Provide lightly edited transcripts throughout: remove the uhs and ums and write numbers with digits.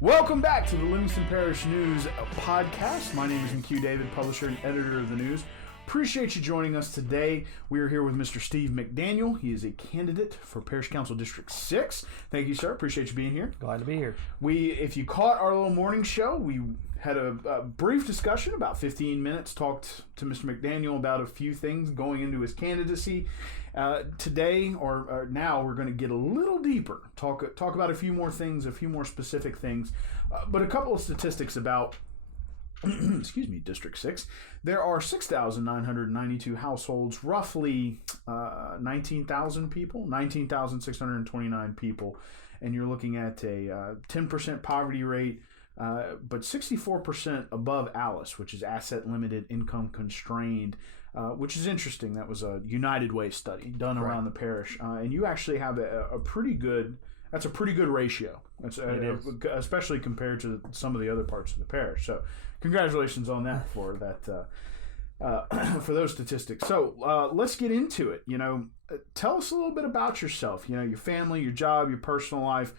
Welcome back to the Livingston Parish News podcast. My name is McHugh David, publisher and editor of the news. Appreciate you joining us today. We are here with Mr. Steve McDaniel. He is a candidate for Parish Council District 6. Thank you, sir. Appreciate you being here. Glad to be here. If you caught our little morning show, we had a brief discussion, about 15 minutes, talked to Mr. McDaniel about a few things going into his candidacy. Today, or now, we're going to get a little deeper, talk about a few more things, a few more specific things, but a couple of statistics about District 6. There are 6,992 households, roughly 19,000 people, 19,629 people, and you're looking at a 10% poverty rate, but 64% above ALICE, which is asset limited, income constrained, which is interesting. That was a United Way study done around the parish, and you actually have a pretty good. That's a pretty good ratio. Especially compared to some of the other parts of the parish. So, congratulations on that for those statistics. So, let's get into it. Tell us a little bit about yourself. Your family, your job, your personal life.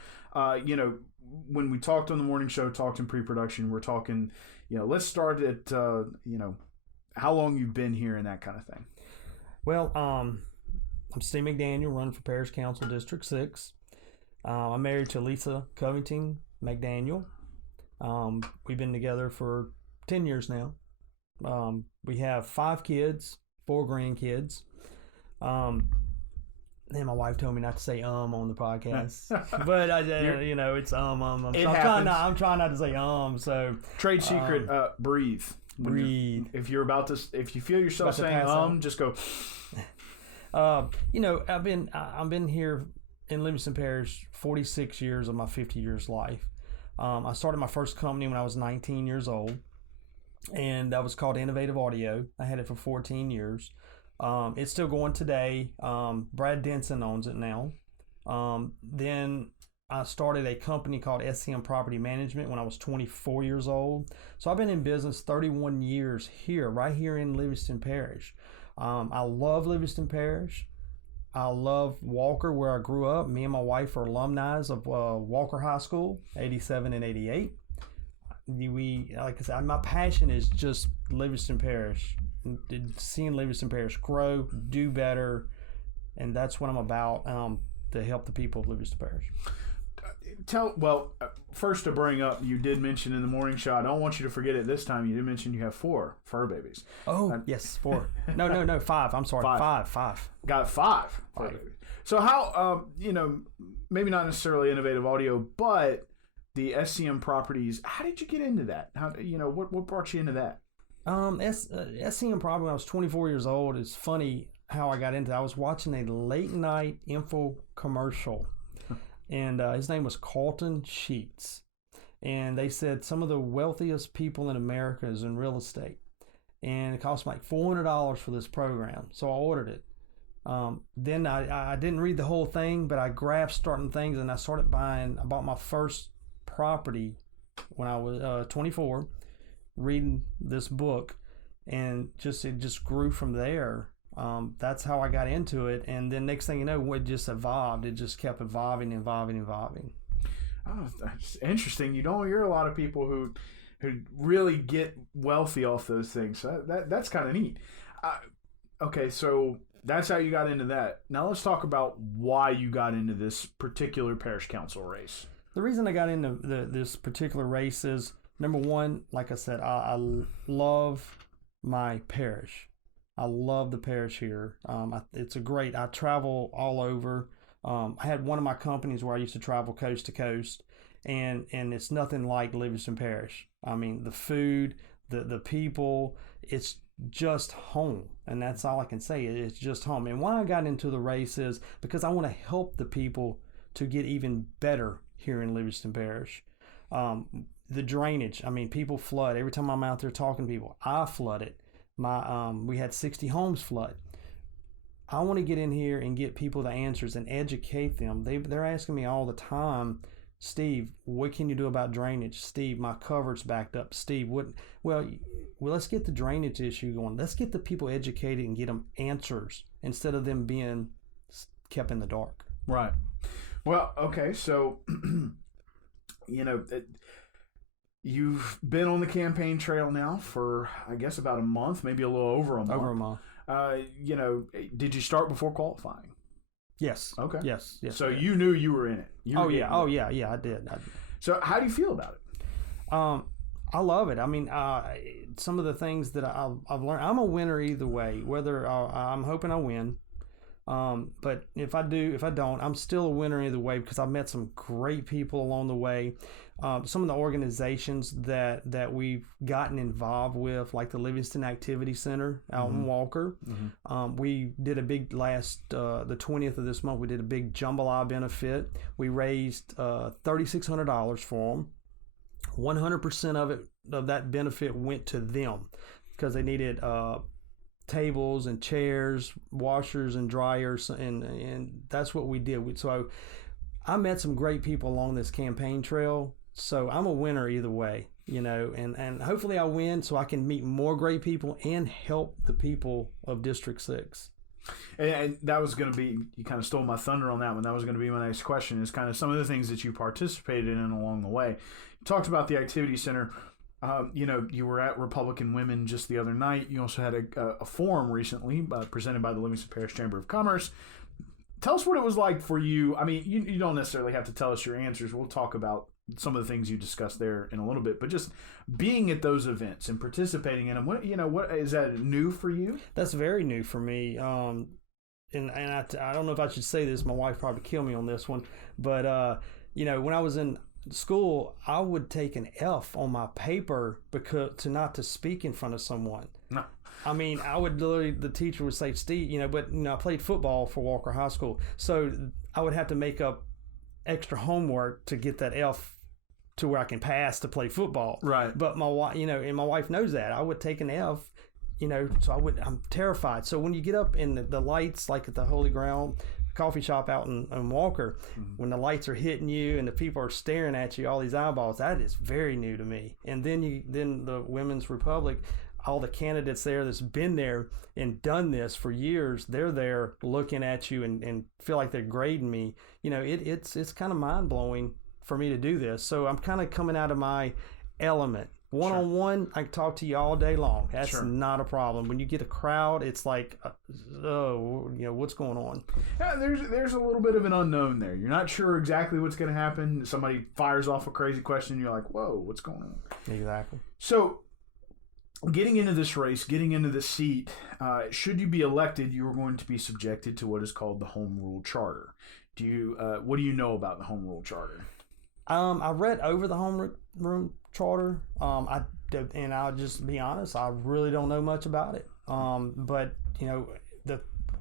When we talked on the morning show, talked in pre-production, we're talking. Let's start at how long you've been here and that kind of thing. Well, I'm Steve McDaniel, running for Parish Council District 6. I'm married to Lisa Covington McDaniel. We've been together for 10 years now. We have 5 kids, 4 grandkids. And my wife told me not to say on the podcast, but it's I'm trying not to say So trade secret, breathe. Breathe. If you feel yourself saying just go. I've been here in Livingston Parish 46 years of my 50 years life. I started my first company when I was 19 years old, and that was called Innovative Audio. I had it for 14 years. It's still going today. Brad Denson owns it now. Then I started a company called SCM Property Management when I was 24 years old. So I've been in business 31 years right here in Livingston Parish. I love Livingston Parish. I love Walker, where I grew up. Me and my wife are alumni of Walker High School, 87 and 88. Like I said, my passion is just Livingston Parish, seeing Livingston Parish grow, do better, and that's what I'm about, to help the people of Livingston Parish. First to bring up, you did mention in the morning show, I don't want you to forget it this time, you did mention you have 4 fur babies. Yes, 4. No, 5. I'm sorry, 5. Got 5 fur babies. So how, maybe not necessarily Innovative Audio, but the SCM Properties, how did you get into that? What brought you into that? SCM Properties, when I was 24 years old, it's funny how I got into it. I was watching a late night info commercial. And his name was Carlton Sheets. And they said some of the wealthiest people in America is in real estate. And it cost me like $400 for this program. So I ordered it. Then I didn't read the whole thing, but I grabbed certain things and I bought my first property when I was 24, reading this book. And it just grew from there. That's how I got into it, and then next thing you know, it just evolved. It just kept evolving. Oh, that's interesting. You don't hear a lot of people who really get wealthy off those things. So that's kind of neat. Okay, so that's how you got into that. Now let's talk about why you got into this particular parish council race. The reason I got into this particular race is, number one, like I said, I love my parish. I love the parish here. It's I travel all over. I had one of my companies where I used to travel coast to coast, and it's nothing like Livingston Parish. I mean, the food, the people, it's just home. And that's all I can say. It's just home. And why I got into the race is because I want to help the people to get even better here in Livingston Parish. The drainage, people flood. Every time I'm out there talking to people, I flood it. We had 60 homes flood. I want to get in here and get people the answers and educate them. They're asking me all the time, Steve, what can you do about drainage? Steve, my cover's backed up. Steve, what? Well, let's get the drainage issue going. Let's get the people educated and get them answers instead of them being kept in the dark. Right. Well, okay, so You've been on the campaign trail now for, I guess, about a month, maybe a little over a month. Over a month. Did you start before qualifying? Yes. Okay. Yes. So you knew you were in it. I did. So how do you feel about it? I love it. I mean, some of the things that I've learned, I'm a winner either way, whether I'm hoping I win. But if I don't, I'm still a winner either way because I've met some great people along the way. Some of the organizations that we've gotten involved with, like the Livingston Activity Center out in Walker. We did a big the 20th of this month, we did a big jambalaya benefit. We raised $3,600 for them. 100% of that benefit went to them because they needed tables and chairs, washers and dryers, and that's what we did. So I met some great people along this campaign trail. So I'm a winner either way, and hopefully I win so I can meet more great people and help the people of District 6. And that was going to be, you kind of stole my thunder on that one. That was going to be my next question, is kind of some of the things that you participated in along the way. You talked about the Activity Center. You were at Republican Women just the other night. You also had a forum recently presented by the Livingston Parish Chamber of Commerce. Tell us what it was like for you. I mean, you don't necessarily have to tell us your answers. We'll talk about some of the things you discussed there in a little bit, but just being at those events and participating in them, what is that new for you? That's very new for me. And I don't know if I should say this. My wife probably kill me on this one, but when I was in school, I would take an F on my paper not to speak in front of someone. No. I mean, I would literally, the teacher would say, Steve, but I played football for Walker High School, so I would have to make up extra homework to get that F to where I can pass to play football. Right. But my wife, and my wife knows that. I would take an F, so I'm terrified. So when you get up in the lights, like at the Holy Ground coffee shop out in Walker, when the lights are hitting you and the people are staring at you, all these eyeballs, that is very new to me. And then the Women's Republic, all the candidates there that's been there and done this for years, they're there looking at you and feel like they're grading me. It's kind of mind-blowing for me to do this. So I'm kind of coming out of my element. One-on-one, I can talk to you all day long. That's not a problem. When you get a crowd, it's like, what's going on? Yeah, there's a little bit of an unknown there. You're not sure exactly what's going to happen. Somebody fires off a crazy question, and you're like, whoa, what's going on? Exactly. So getting into this race, getting into the seat, should you be elected, you are going to be subjected to what is called the Home Rule Charter. What do you know about the Home Rule Charter? I read over the Home Rule Charter. And I'll just be honest, I really don't know much about it. But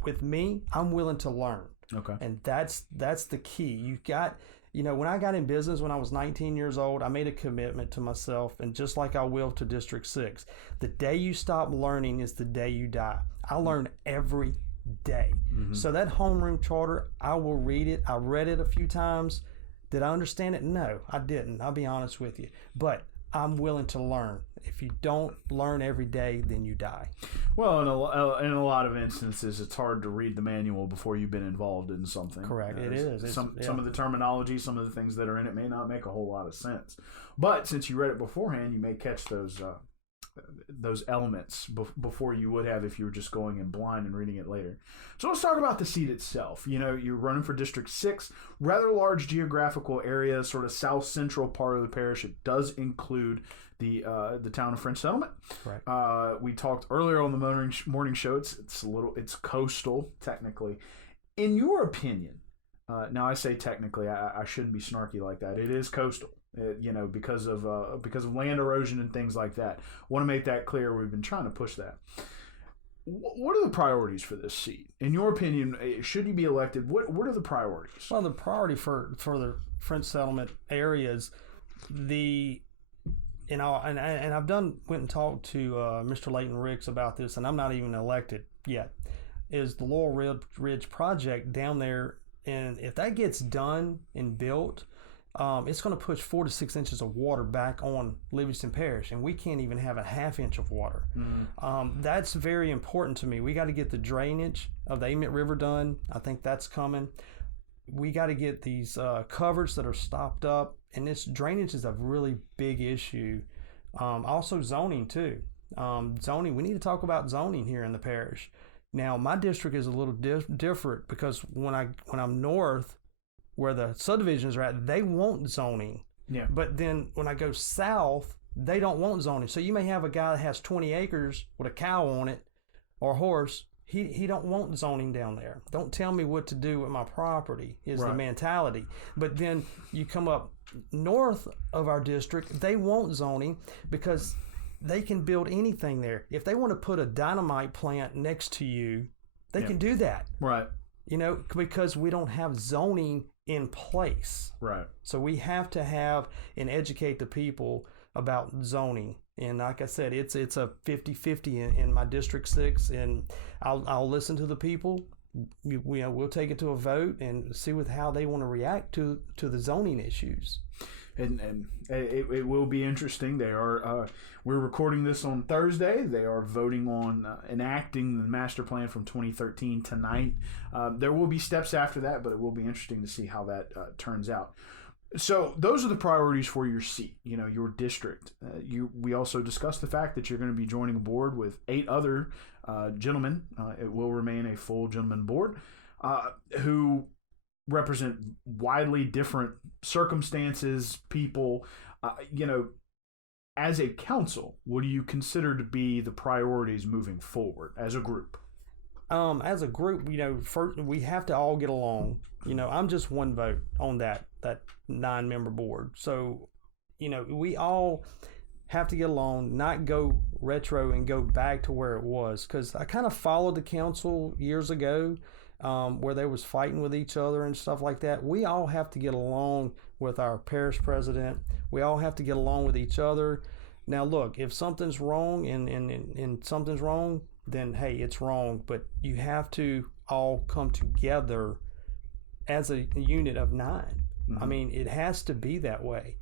with me, I'm willing to learn. Okay. And that's the key. You've got. When I got in business when I was 19 years old, I made a commitment to myself, and just like I will to District 6, the day you stop learning is the day you die. I learn every day. Mm-hmm. So that homeroom charter, I will read it. I read it a few times. Did I understand it? No, I didn't. I'll be honest with you. But I'm willing to learn. If you don't learn every day, then you die. Well, in a lot of instances, it's hard to read the manual before you've been involved in something. Correct. It is. Some of the terminology, some of the things that are in it may not make a whole lot of sense. But since you read it beforehand, you may catch those elements before you would have if you were just going in blind and reading it later. So let's talk about the seat itself. You're running for District 6, rather large geographical area, sort of south central part of the parish. It does include the town of French Settlement. Right. We talked earlier on the morning show. It's coastal technically. In your opinion, now I say technically, I shouldn't be snarky like that. It is coastal. Because of land erosion and things like that. Want to make that clear. We've been trying to push that. What are the priorities for this seat? In your opinion, should you be elected? What are the priorities? Well, the priority for the French Settlement areas, and I've went and talked to Mr. Leighton Ricks about this, and I'm not even elected yet, is the Laurel Ridge project down there. And if that gets done and built, it's going to push 4 to 6 inches of water back on Livingston Parish, and we can't even have a ½ inch of water. Mm-hmm. That's very important to me. We got to get the drainage of the Ament River done. I think that's coming. we got to get these covers that are stopped up, and this drainage is a really big issue. Also zoning too. Zoning, we need to talk about zoning here in the parish. Now, my district is a little different because when I'm north, where the subdivisions are at, they want zoning. Yeah. But then when I go south, they don't want zoning. So you may have a guy that has 20 acres with a cow on it or a horse. He don't want zoning down there. Don't tell me what to do with my property is the mentality. But then you come up north of our district, they want zoning because they can build anything there. If they want to put a dynamite plant next to you, they can do that. Right. You know, because we don't have zoning in place. Right. So we have to have and educate the people about zoning. And like I said, it's a 50-50 in my District 6, and I'll listen to the people. We'll take it to a vote and see with how they want to react to the zoning issues. And it will be interesting. They are we're recording this on Thursday. They are voting on enacting the master plan from 2013 tonight. There will be steps after that, but it will be interesting to see how that turns out. So those are the priorities for your seat, your district. We also discussed the fact that you're going to be joining a board with 8 other gentlemen. It will remain a full gentleman board who represent widely different circumstances, people. As a council, what do you consider to be the priorities moving forward as a group? As a group, first we have to all get along. I'm just one vote on that 9-member board. So, we all have to get along, not go retro and go back to where it was. Because I kind of followed the council years ago where they was fighting with each other and stuff like that. We all have to get along with our parish president. We all have to get along with each other. Now, look, if something's wrong and something's wrong, then, hey, it's wrong. But you have to all come together as a unit of 9. Mm-hmm. I mean, it has to be that way.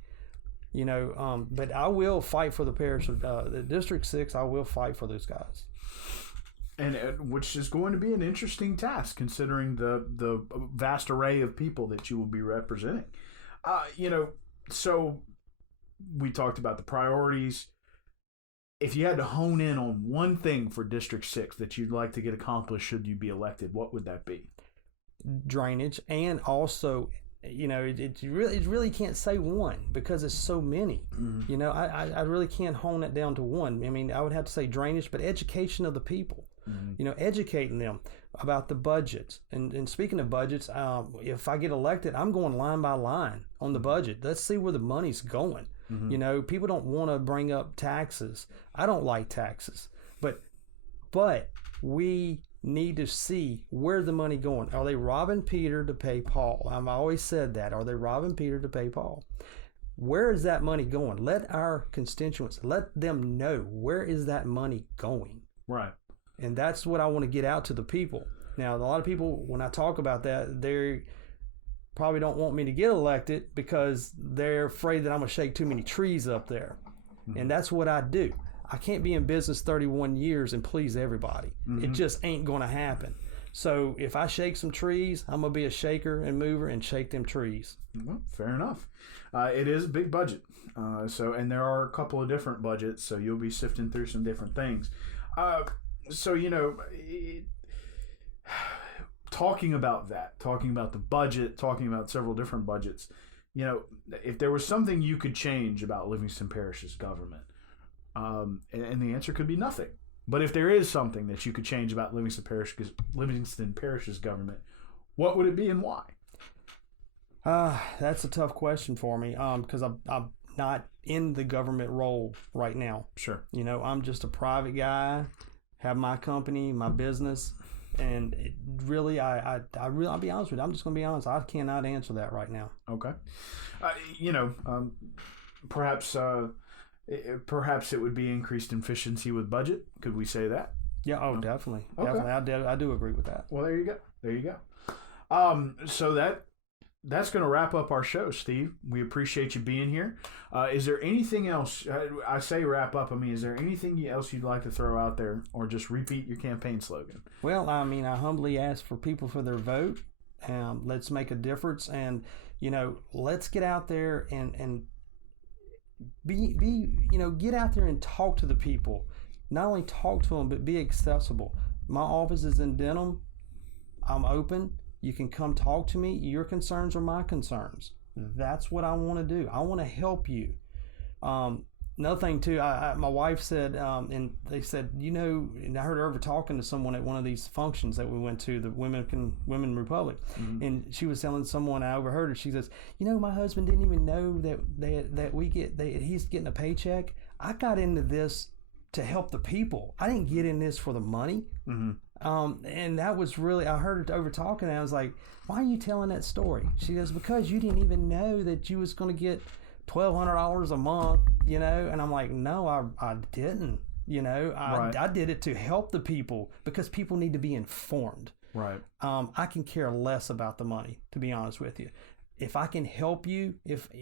But I will fight for the parish of the District 6. I will fight for those guys. And which is going to be an interesting task, considering the vast array of people that you will be representing. So we talked about the priorities. If you had to hone in on one thing for District 6 that you'd like to get accomplished should you be elected, what would that be? Drainage, and also, it really can't say one because it's so many. Mm-hmm. I really can't hone it down to one. I mean, I would have to say drainage, but education of the people. Mm-hmm. Educating them about the budgets. And speaking of budgets, if I get elected, I'm going line by line on the budget. Let's see where the money's going. Mm-hmm. People don't want to bring up taxes. I don't like taxes, but we need to see where the money going. Are they robbing Peter to pay Paul? I've always said that. Are they robbing Peter to pay Paul? Where is that money going? Let our constituents, let them know where is that money going. Right. And that's what I want to get out to the people. Now, a lot of people, when I talk about that, they probably don't want me to get elected because they're afraid that I'm going to shake too many trees up there. Mm-hmm. And that's what I do. I can't be in business 31 years and please everybody. Mm-hmm. It just ain't going to happen. So if I shake some trees, I'm going to be a shaker and mover and shake them trees. Well, fair enough. It is a big budget. And there are a couple of different budgets, so you'll be sifting through some different things. Talking about the budget, talking about several different budgets, if there was something you could change about Livingston Parish's government, and the answer could be nothing. But if there is something that you could change about Livingston Parish's government, what would it be and why? That's a tough question for me because I'm not in the government role right now. Sure. I'm just a private guy, have my company, my business, and it really, I'll be honest with you. I'm just going to be honest. I cannot answer that right now. Okay. Perhaps it would be increased efficiency with budget. Could we say that? Yeah. Oh, definitely. Okay. Definitely. I do agree with that. Well, there you go. So that's going to wrap up our show, Steve. We appreciate you being here. Is there anything else? I say wrap up. I mean, is there anything else you'd like to throw out there, or just repeat your campaign slogan? Well, I mean, I humbly ask for people for their vote, Let's make a difference, and let's get out there and get out there and talk to the people. Not only talk to them, but be accessible. My office is in Denham. I'm open. You can come talk to me. Your concerns are my concerns. That's what I want to do. I want to help you. Another thing too, my wife said, and they said, and I heard her over talking to someone at one of these functions that we went to, the Women Republic, and she was telling someone, I overheard her. She says, my husband didn't even know that he's getting a paycheck. I got into this to help the people. I didn't get in this for the money. And that was really, I heard her over talking, and I was like, why are you telling that story? She goes, because you didn't even know that you was going to get $1,200 a month, and I'm like, no, I didn't, Right. I did it to help the people, because people need to be informed. Right. I can care less about the money, to be honest with you. If I can help you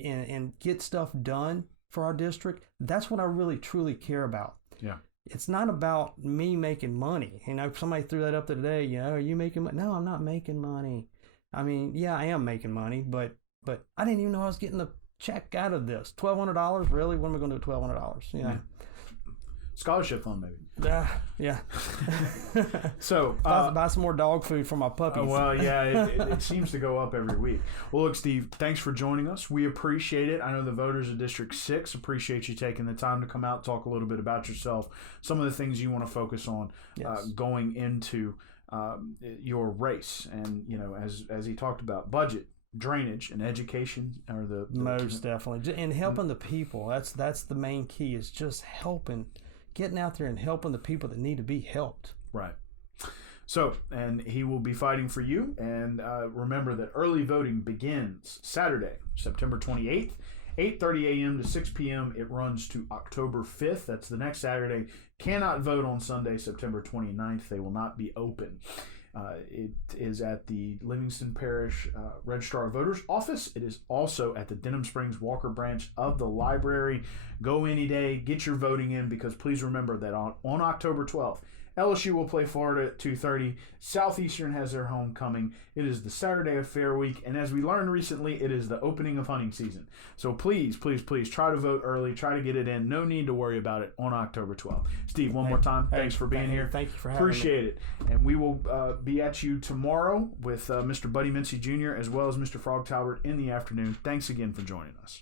and get stuff done for our district, that's what I really truly care about. Yeah. It's not about me making money. Somebody threw that up today, are you making money? No, I'm not making money. I mean, yeah, I am making money, but I didn't even know I was getting a check out of this. $1,200? Really? When am I going to do $1,200? Yeah. Scholarship fund, maybe. Yeah. So buy some more dog food for my puppies. Well, yeah, it seems to go up every week. Well, look, Steve, thanks for joining us. We appreciate it. I know the voters of District 6 appreciate you taking the time to come out, talk a little bit about yourself, some of the things you want to focus on going into your race. And, as he talked about, budget, drainage, and education are the most definitely, and helping the people. That's the main key, is just getting out there and helping the people that need to be helped. Right. So, and he will be fighting for you. And remember that early voting begins Saturday, September 28th, 8:30 a.m. to 6 p.m. It runs to October 5th. That's the next Saturday. Cannot vote on Sunday, September 29th. They will not be open. It is at the Livingston Parish Registrar of Voters office. It is also at the Denham Springs Walker branch of the library. Go any day, get your voting in, because please remember that on October 12th, LSU will play Florida at 2:30. Southeastern has their homecoming. It is the Saturday of Fair Week, and as we learned recently, it is the opening of hunting season. So please, please, please try to vote early. Try to get it in. No need to worry about it on October 12th. Steve, one more time, thanks for being here. Thank you for having me. Appreciate it. And we will be at you tomorrow with Mr. Buddy Mincy Jr. as well as Mr. Frog Talbert in the afternoon. Thanks again for joining us.